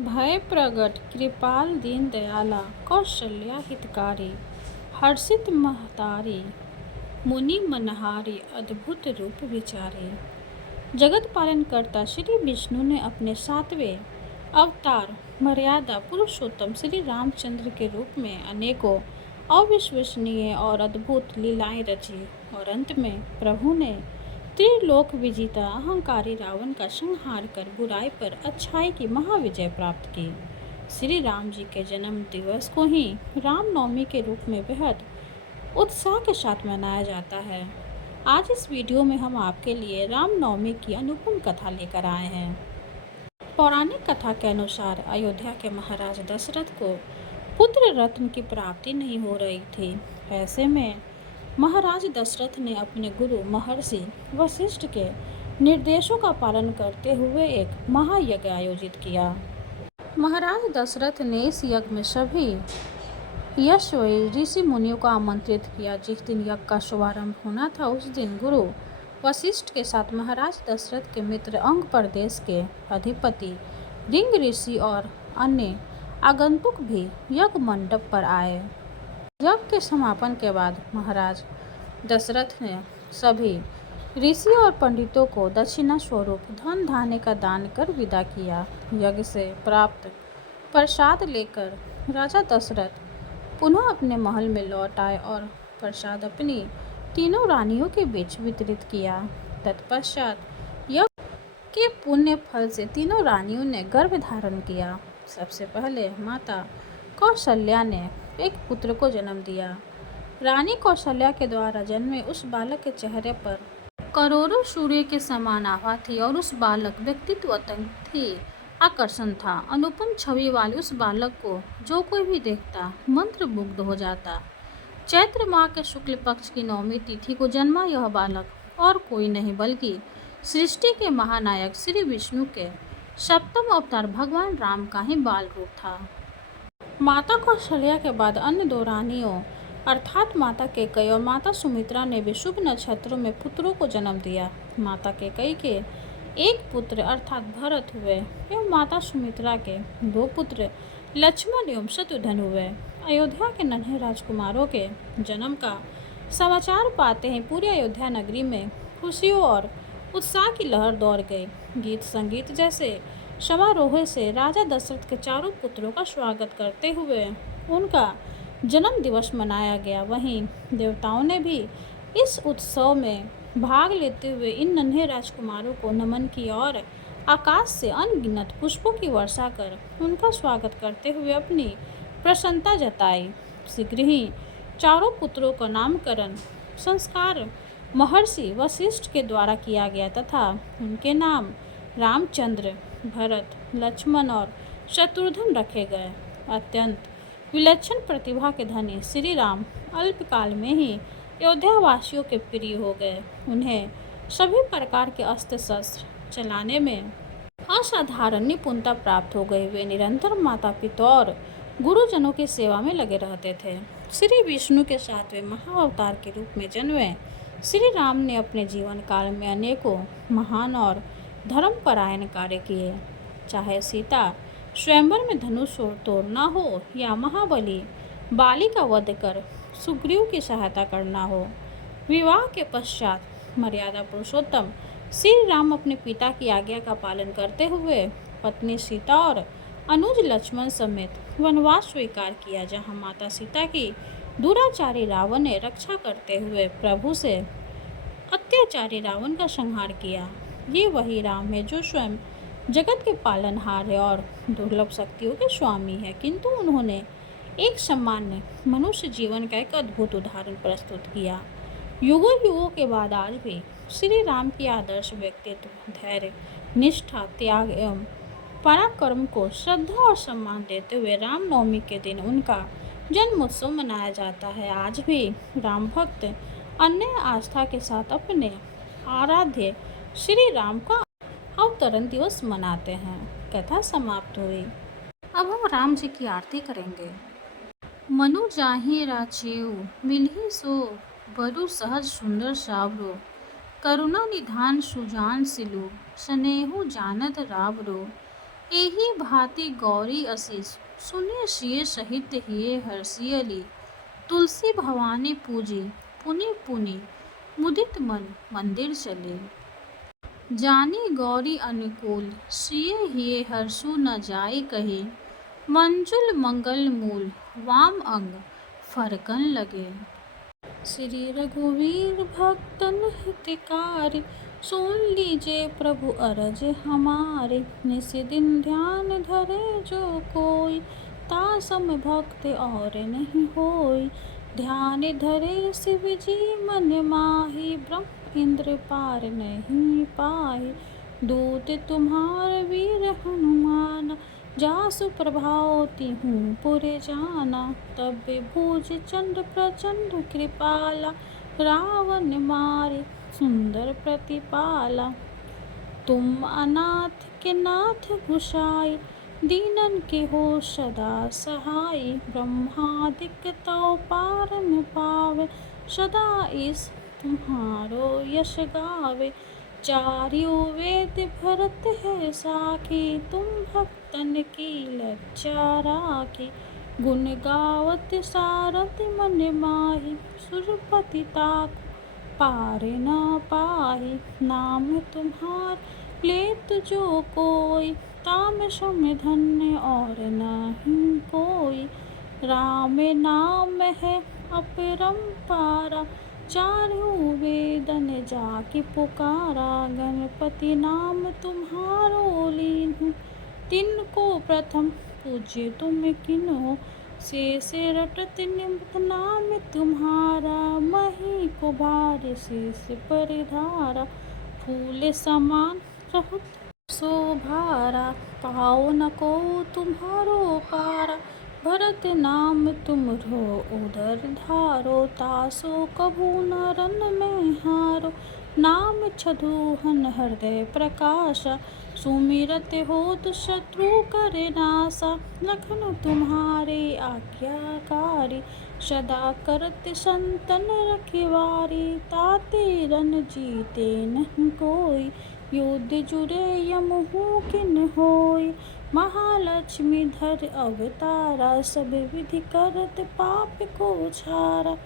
भय प्रगट कृपाल दीन दयाला कौशल्या हितकारी हर्षित महतारी मुनि मनहारी अद्भुत रूप विचारे। जगत पालन करता श्री विष्णु ने अपने 7वें अवतार मर्यादा पुरुषोत्तम श्री रामचंद्र के रूप में अनेकों अविश्वसनीय और अद्भुत लीलाएं रची और अंत में प्रभु ने त्रिलोक विजेता अहंकारी रावण का संहार कर बुराई पर अच्छाई की महाविजय प्राप्त की। श्री राम जी के जन्म दिवस को ही रामनवमी के रूप में बेहद उत्साह के साथ मनाया जाता है। आज इस वीडियो में हम आपके लिए रामनवमी की अनुपम कथा लेकर आए हैं। पौराणिक कथा के अनुसार अयोध्या के महाराज दशरथ को पुत्र रत्न की प्राप्ति नहीं हो रही थी। ऐसे में महाराज दशरथ ने अपने गुरु महर्षि वशिष्ठ के निर्देशों का पालन करते हुए एक महायज्ञ आयोजित किया। महाराज दशरथ ने इस यज्ञ में सभी यशस्वी ऋषि मुनियों को आमंत्रित किया। जिस दिन यज्ञ का शुभारंभ होना था उस दिन गुरु वशिष्ठ के साथ महाराज दशरथ के मित्र अंग प्रदेश के अधिपति रिंग ऋषि और अन्य आगंतुक भी यज्ञ मंडप पर आए। यज्ञ के समापन के बाद महाराज दशरथ ने सभी ऋषि और पंडितों को दक्षिणा स्वरूप धन धान्य का दान कर विदा किया। यज्ञ से प्राप्त प्रसाद लेकर राजा दशरथ पुनः अपने महल में लौट आए और प्रसाद अपनी तीनों रानियों के बीच वितरित किया। तत्पश्चात यज्ञ के पुण्य फल से तीनों रानियों ने गर्भ धारण किया। सबसे पहले माता कौशल्या ने एक पुत्र को जन्म दिया। रानी कौशल्या के द्वारा जन्मे उस बालक के चेहरे पर करोड़ों सूर्य के समान आभा थी और उस बालक व्यक्तित्व अत्यंत ही आकर्षण था। अनुपम छवि वाले उस बालक को जो कोई भी देखता मंत्रमुग्ध हो जाता। चैत्र माह के शुक्ल पक्ष की नवमी तिथि को जन्मा यह बालक और कोई नहीं बल्कि सृष्टि के महानायक श्री विष्णु के 7वें अवतार भगवान राम का ही बाल रूप था। माता कौशल्या के बाद अन्य दो रानियों अर्थात माता कैकेयी और माता सुमित्रा ने भी शुभ नक्षत्रों में पुत्रों को जन्म दिया। माता कैकेयी के एक पुत्र अर्थात भरत हुए एवं माता सुमित्रा के 2 पुत्र लक्ष्मण एवं शत्रुघ्न हुए। अयोध्या के नन्हे राजकुमारों के जन्म का समाचार पाते ही पूरी अयोध्या नगरी में खुशियों और उत्साह की लहर दौड़ गई। गीत संगीत जैसे समारोह से राजा दशरथ के चारों पुत्रों का स्वागत करते हुए उनका जन्म दिवस मनाया गया। वहीं देवताओं ने भी इस उत्सव में भाग लेते हुए इन नन्हे राजकुमारों को नमन किया और आकाश से अनगिनत पुष्पों की वर्षा कर उनका स्वागत करते हुए अपनी प्रसन्नता जताई। शीघ्र ही चारों पुत्रों का नामकरण संस्कार महर्षि वशिष्ठ के द्वारा किया गया तथा उनके नाम रामचंद्र, भरत, लक्ष्मण और शत्रुघ्न रखे गए। अत्यंत विलक्षण प्रतिभा के धनी श्री राम अल्पकाल में ही अयोध्या वासियों के प्रिय हो गए। उन्हें सभी प्रकार के अस्त्र शस्त्र चलाने में असाधारण निपुणता प्राप्त हो गई। वे निरंतर माता पिता और गुरुजनों की सेवा में लगे रहते थे। श्री विष्णु के 7वें महाअवतार के रूप में जन्मे श्री राम ने अपने जीवन काल में अनेकों महान और धर्मपरायण कार्य किए। चाहे सीता स्वयंवर में धनुष तोड़ना हो या महाबली बाली का वध कर सुग्रीव की सहायता करना हो। विवाह के पश्चात मर्यादा पुरुषोत्तम श्री राम अपने पिता की आज्ञा का पालन करते हुए पत्नी सीता और अनुज लक्ष्मण समेत वनवास स्वीकार किया, जहाँ माता सीता की दुराचारी रावण ने रक्षा करते हुए प्रभु से अत्याचारी रावण का संहार किया। ये वही राम है जो स्वयं जगत के पालनहार है और दुर्लभ शक्तियों के स्वामी है, किंतु उन्होंने एक सामान्य मनुष्य जीवन का एक अद्भुत उदाहरण प्रस्तुत किया। युगों युगों के बाद आज भी श्री राम की आदर्श व्यक्तित्व, धैर्य, निष्ठा, त्याग एवं पराक्रम को श्रद्धा और सम्मान देते हुए रामनवमी के दिन उनका जन्मोत्सव मनाया जाता है। आज भी राम भक्त अन्य आस्था के साथ अपने आराध्य श्री राम का अवतरण दिवस मनाते हैं। कथा समाप्त हुई। अब हम राम जी की आरती करेंगे। मनु जाहि राचेऊ मिलहि सो बरु सहज सुंदर सावरो करुणा निधान सुजान सिलु स्नेहु जानत रावरो एही भांति गौरी असीस सुने सिय सहित हिये हर्षियली। तुलसी भवानी पूजी पुनि पुनि मुदित मन मंदिर चले। जानी गौरी अनुकूल सिय हिये हर्षु न जाय कहे। मंजुल मंगल मूल वाम अंग फरकन लगे। श्री रघुवीर भक्तन हितकारी सुन लीजिए प्रभु अरज हमारे। निस दिन ध्यान धरे जो कोई तासम भक्त और नहीं होई। ध्यान धरे शिव जी मन माही ब्रह्म इंद्र पार नहीं पाए। दूत तुम्हार वीर हनुमान जासु प्रभाव तिहूँ पुर जाना। तब भुज चंड प्रचंड कृपाला रावण मारे सुंदर प्रतिपाला। तुम अनाथ के नाथ गुसाई दीनन के हो सदा सहाय। ब्रह्मादिक तव पार न पावे सदा ईश तुम्हारो यश गावे। चारियो वेद भरत है साखी तुम भक्तन की लज्जा राखी। गुण गावत सारथ मन माही सुरपति ताकु पार न पाही। नाम तुम्हार लेत जो कोई ताम सम धन्य और नहीं कोई। राम नाम है अपरंपारा चारों वेदन जाके पुकारा। गणपति नाम तुम्हारो लीन्हु तिनको प्रथम पूज्य तुम किन्हो। शेष रटत निमित नाम तुम्हारा मही को भार शेष परिधारा। फूल समान रहत शोभारा पाओ न को तुम्हारो पारा। भरत नाम तुमरो उदर धारो तासो कभू न रन में हारो। नाम छदूहन हृदय प्रकाशा सुमिरत होत शत्रु करे नासा। लखन तुम्हारे आज्ञाकारी सदा करत संतन रखवारी। ताते रन जीते नहीं कोई युद्ध जुरे यम हूँ किन होई। महालक्ष्मी धर अवतारा सब विधि करत पाप को छारा।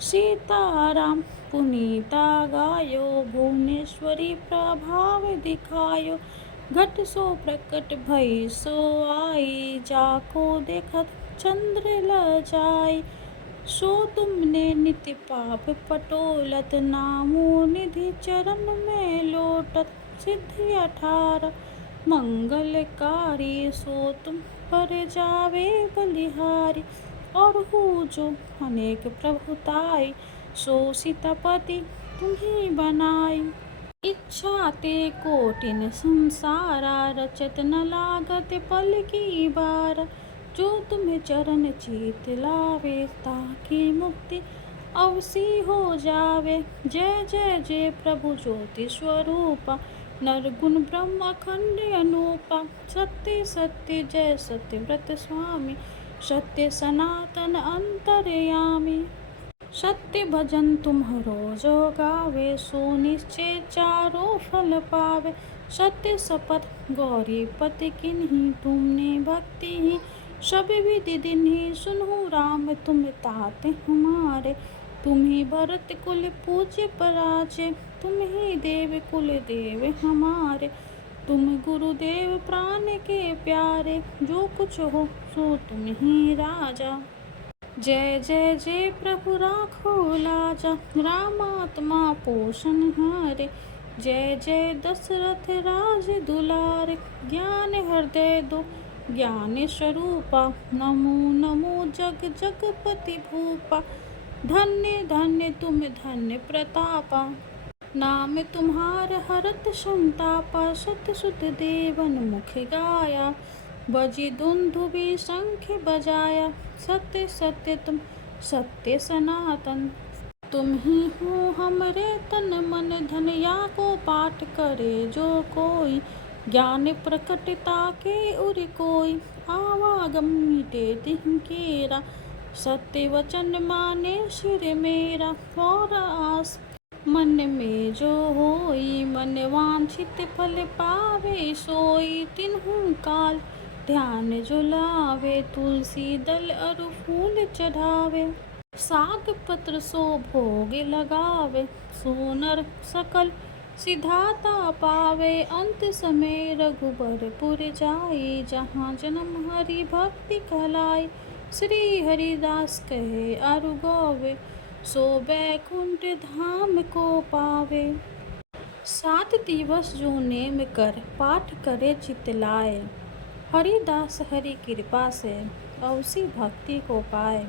सीताराम पुनीता गायो भुवनेश्वरी प्रभाव दिखायो। घट सो प्रकट भई सो आई जाको देखत चंद्र लजाई। सो तुमने नित्य पाप पटोलत नामो निधि चरण में लोटत। सिद्धि 18 मंगलकारी सो तुम पर जावे बलिहारी। और हो जो अनेक प्रभुताई सो सीतापति तुम्ही बनाई। इच्छा ते कोटिन संसारा रचत न लागत पल की बार। जो तुम्हें चरण चीत लावे ताकि मुक्ति अवसी हो जावे। जय जय जय प्रभु ज्योति स्वरूपा नरगुण ब्रह्म अखंड अनूपा। सत्य सत्य जय सत्य व्रत स्वामी सत्य सनातन अंतर्यामी। सत्य भजन तुम्हरो जो गावे सो निश्चय चारों फल पावे। सत्य शपथ गौरी पति किन्हीं तुमने भक्ति ही सब विधि दिन्ही। सुनहु राम तुम तात हमारे तुम ही भरत कुल पूज्य पराजे। तुम ही देव कुल देव हमारे तुम गुरुदेव प्राण के प्यारे। जो कुछ हो सो तुम ही राजा। जय जय जय प्रभु राखो लाजा रामात्मा पोषण हारे। जय जय दशरथ राज दुलारे ज्ञान हृदय दो ज्ञान स्वरूपा। नमो नमो जग जगपति भूपा धन्य धन्य तुम धन्य प्रतापा। नाम तुम्हार हरत संतापा सत सुत देवन मुख गाया। बजी दुंदुभि शंख बजाया सत्य सत्य तुम सत्य सनातन। तुम ही हो हमरे तन मन धन या को पाठ करे जो कोई। ज्ञान प्रकटता के उर कोई आवागम मिटे तिह केरा। सत्य वचन माने सिर मेरा और आस मन में जो होई मन वांछित फल पावे, सोई तिन्हु काल ध्यान जो लावे। तुलसी दल अरु फूल चढ़ावे, साग पत्र सो भोग लगावे। सोनर सकल सिधाता पावे, अंत समय रघुबरपुर जाई। जहाँ जन्म हरि भक्ति कहलाई, श्री हरिदास कहे अरु गावे। सो बैकुंठ धाम को पावे, 7 दिवस जो नेम कर पाठ करे चित लाए। हरिदास हरि कृपा से अवसी भक्ति को पाए।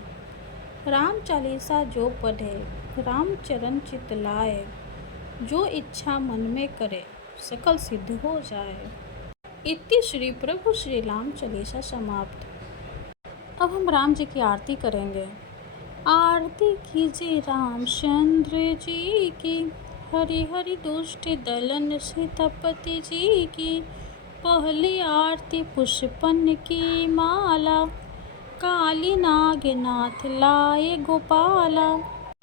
राम चालीसा जो पढ़े राम चरण चित लाए। जो इच्छा मन में करे सकल सिद्ध हो जाए। इति श्री प्रभु श्री राम चालीसा समाप्त। अब हम राम जी की आरती करेंगे। आरती कीजिए रामचंद्र जी की, हरि हरि दुष्ट दलन सीतापति जी की। पहली आरती पुष्पन की माला, काली नागनाथ लाए गोपाला।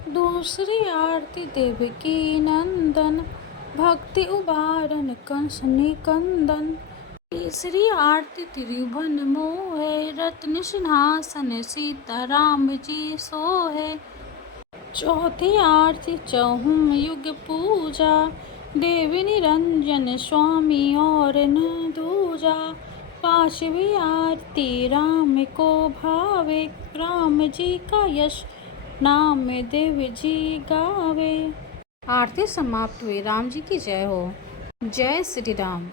दूसरी आरती देवकी नंदन, भक्ति उबारन कंस निकंदन। तीसरी आरती त्रिभुवन मोहे, रत्न सिंहासन सीता राम जी सोहे। चौथी आरती चहुम युग पूजा, देवी निरंजन स्वामी और न दूजा। पांचवी आरती राम को भावे, राम जी का यश नाम देव जी गावे। आरती समाप्त हुई। राम जी की जय हो। जय श्री राम।